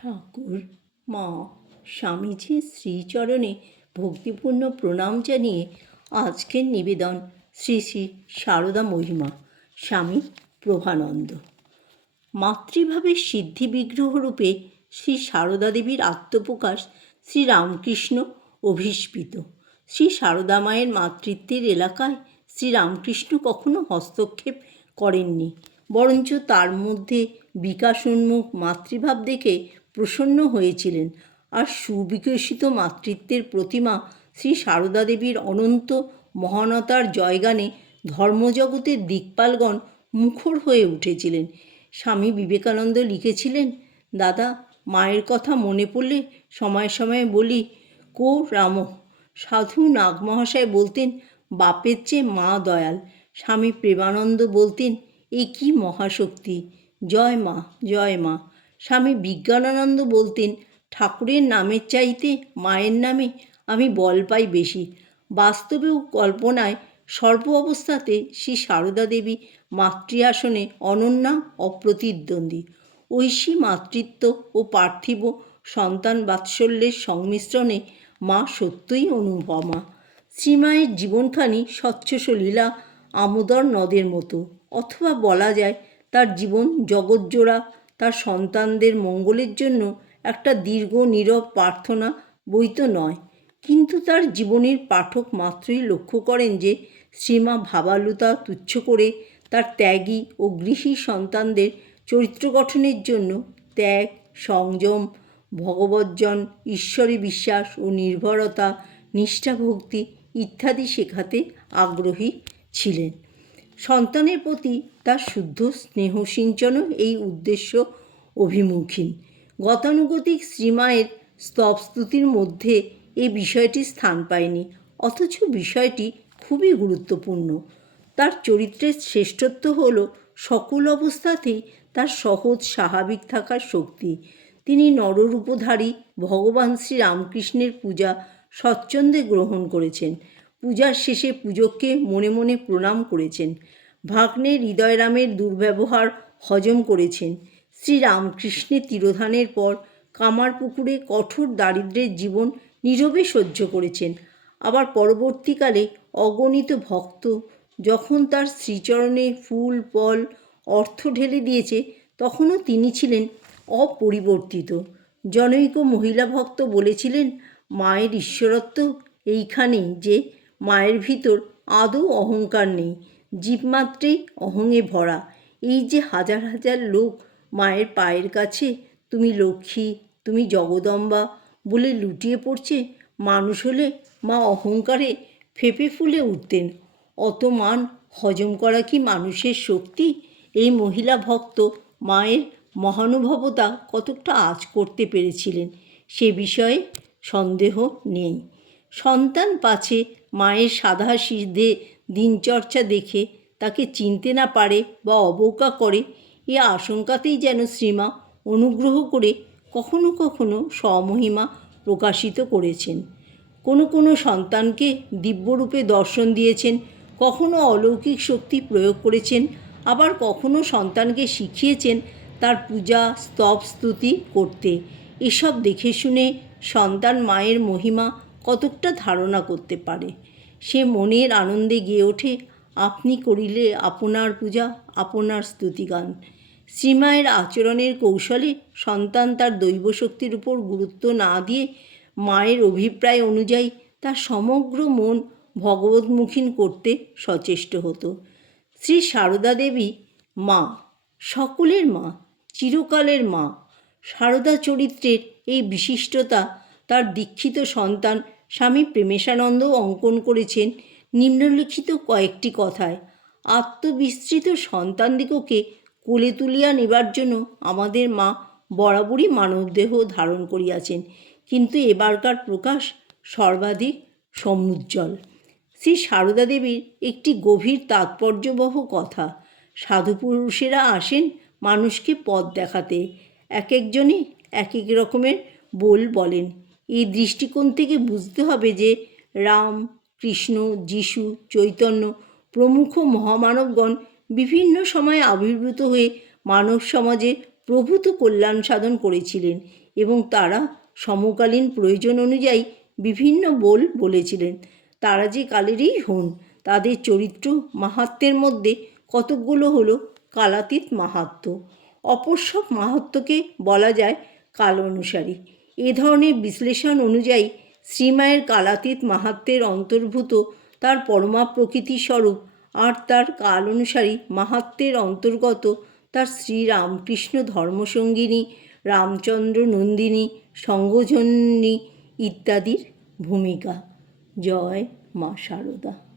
ঠাকুর, মা, স্বামীজির শ্রীচরণে ভক্তিপূর্ণ প্রণাম জানিয়ে আজকের নিবেদন শ্রী শ্রী সারদা মহিমা, স্বামী প্রভানন্দ। মাতৃভাবের সিদ্ধি বিগ্রহরূপে শ্রী সারদা দেবীর আত্মপ্রকাশ শ্রীরামকৃষ্ণ অভিস্পিত। শ্রী সারদা মায়ের মাতৃত্বের এলাকায় শ্রীরামকৃষ্ণ কখনো হস্তক্ষেপ করেননি, বরঞ্চ তার মধ্যে বিকাশোন্মুখ মাতৃভাব দেখে প্রসন্ন হয়েছিলেন। আর সুবিকশিত মাতৃত্বের প্রতিমা শ্রী সারদা দেবীর অনন্ত মহানতার জয়গানে ধর্মজগতের দিকপালগণ মুখর হয়ে উঠেছিলেন। স্বামী বিবেকানন্দ লিখেছিলেন, দাদা, মায়ের কথা মনে পড়লে সময়ে সময়ে বলি, কো রাম। সাধু নাগমহাশয় বলতেন, বাপের চেয়ে মা দয়াল। স্বামী প্রেমানন্দ বলতেন, এ কি মহাশক্তি, জয় মা, জয় মা। স্বামী বিজ্ঞানানন্দ বলতেন, ঠাকুরের নামের চাইতে মায়ের নামে আমি বল পাই বেশি। বাস্তবেও কল্পনায় সর্ব অবস্থাতে শ্রী সারদা দেবী মাতৃ আসনে অনন্যা, অপ্রতিদ্বন্দ্বী। ঐশী মাতৃত্ব ও পার্থিব সন্তান বাৎসল্যের সংমিশ্রণে মা সত্যই অনুপমা। শ্রীমায়ের জীবনখানি স্বচ্ছ সলিলা আমোদর নদের মতো, অথবা বলা যায় তার জীবন জগৎজোড়া তার সন্তানদের মঙ্গলের জন্য একটা দীর্ঘ নীরব প্রার্থনা, বই তো নয়। কিন্তু তার জীবনের পাঠক মাত্রই লক্ষ্য করেন যে শ্রীমা ভাবালুতা তুচ্ছ করে তার ত্যাগী ও গৃহী সন্তানদের চরিত্র গঠনের জন্য ত্যাগ, সংযম, ভগবজ্জন, ঈশ্বরে বিশ্বাস ও নির্ভরতা, নিষ্ঠাভক্তি ইত্যাদি শেখাতে আগ্রহী ছিলেন। সন্তানের প্রতি তার শুদ্ধ স্নেহসিঞ্চনও এই উদ্দেশ্য অভিমুখীন। গতানুগতিক শ্রীমায়ের স্তবস্তুতির মধ্যে এই বিষয়টি স্থান পায়নি, অথচ বিষয়টি খুবই গুরুত্বপূর্ণ। তার চরিত্রের শ্রেষ্ঠত্ব হল সকল অবস্থাতেই তার সহজ স্বাভাবিক থাকার শক্তি। তিনি নররূপধারী ভগবান শ্রীরামকৃষ্ণের পূজা স্বচ্ছন্দে গ্রহণ করেছেন। পূজার শেষে পূজককে মনে মনে প্রণাম করেছেন। ভাগ্নে হৃদয়রামের দুর্ব্যবহার হজম করেছেন। শ্রীরামকৃষ্ণের তিরোধানের পর কামারপুকুরে কঠোর দারিদ্র্যের জীবন নীরবে সহ্য করেছেন। আবার পরবর্তীকালে অগণিত ভক্ত যখন তার শ্রীচরণে ফুল, ফল, অর্থ ঢেলে দিয়েছে, তখনও তিনি ছিলেন অপরিবর্তিত। জনৈক মহিলা ভক্ত বলেছিলেন, মায়ের ঈশ্বরত্ব এইখানেই যে মায়ের ভিতর আদৌ অহংকার নেই, জীবমাত্রেই অহংয়ে ভরা। এই যে হাজার হাজার লোক মায়ের পায়ের কাছে তুমি লক্ষ্মী, তুমি জগদম্বা বলে লুটিয়ে পড়ছে, মানুষ হলে মা অহংকারে ফেঁপে ফুলে উঠতেন। অত মান হজম করা কি মানুষের শক্তি? এই মহিলা ভক্ত মায়ের মহানুভবতা কতকটা আঁচ করতে পেরেছিলেন সে বিষয়ে সন্দেহ নেই। সন্তান পাছে মায়ের সাধাসিধে দিনচর্চা দেখে তাকে চিনতে না পারে বা অবজ্ঞা করে, এ আশঙ্কাতেই যেন শ্রীমা অনুগ্রহ করে কখনো কখনো স্বমহিমা প্রকাশিত করেছেন। কোনো কোনো সন্তানকে দিব্যরূপে দর্শন দিয়েছেন, কখনো অলৌকিক শক্তি প্রয়োগ করেছেন, আবার কখনো সন্তানকে শিখিয়েছেন তার পূজা, স্তব, স্তুতি করতে। এসব দেখে শুনে সন্তান মায়ের মহিমা কতকটা ধারণা করতে পারে। সে মনের আনন্দে গেয়ে ওঠে, আপনি করিলে আপনার পূজা, আপনার স্তুতিগান। শ্রীমায়ের আচরণের কৌশলে সন্তান তার দৈবশক্তির উপর গুরুত্ব না দিয়ে মায়ের অভিপ্রায় অনুযায়ী তার সমগ্র মন ভগবদ্মুখী করতে সচেষ্ট হতো। শ্রী সারদা দেবী মা, সকলের মা, চিরকালের মা। সারদা চরিত্রের এই বিশিষ্টতা তার দীক্ষিত সন্তান স্বামী প্রেমেশানন্দ অঙ্কন করেছেন নিম্নলিখিত কয়েকটি কথায়। আত্মবিস্তৃত সন্তানদিগকে কোলে তুলিয়া নেবার জন্য আমাদের মা বরাবরই মানবদেহ ধারণ করিয়াছেন, কিন্তু এবারকার প্রকাশ সর্বাধিক সমুজ্জ্বল। শ্রী সারদা দেবীর একটি গভীর তাৎপর্যবহ কথা। সাধুপুরুষেরা আসেন মানুষকে পথ দেখাতে, এক একজনে এক এক রকমের বলেন। এই দৃষ্টিকোণ থেকে বুঝতে হবে যে রাম, কৃষ্ণ, যিশু, চৈতন্য প্রমুখ মহামানবগণ বিভিন্ন সময়ে আবির্ভূত হয়ে মানব সমাজে প্রভূত কল্যাণ সাধন করেছিলেন এবং তারা সমকালীন প্রয়োজন অনুযায়ী বিভিন্ন বলেছিলেন। তারা যে কালেরই হন, তাদের চরিত্র মাহাত্ম্যের মধ্যে কতকগুলো হলো কালাতীত মাহাত্ম্য। অপর সব মাহাত্ম্যকে বলা যায় কাল অনুসারী। এ ধরনের বিশ্লেষণ অনুযায়ী শ্রীমায়ের কালাতীত মাহাত্ম্যের অন্তর্ভূত তার পরমা প্রকৃতি স্বরূপ, আর তার কাল অনুসারী মাহাত্ম্যের অন্তর্গত তার শ্রীরামকৃষ্ণ ধর্মসঙ্গিনী, রামচন্দ্র নন্দিনী, সঙ্গজননী ইত্যাদির ভূমিকা। জয় মা শারদা।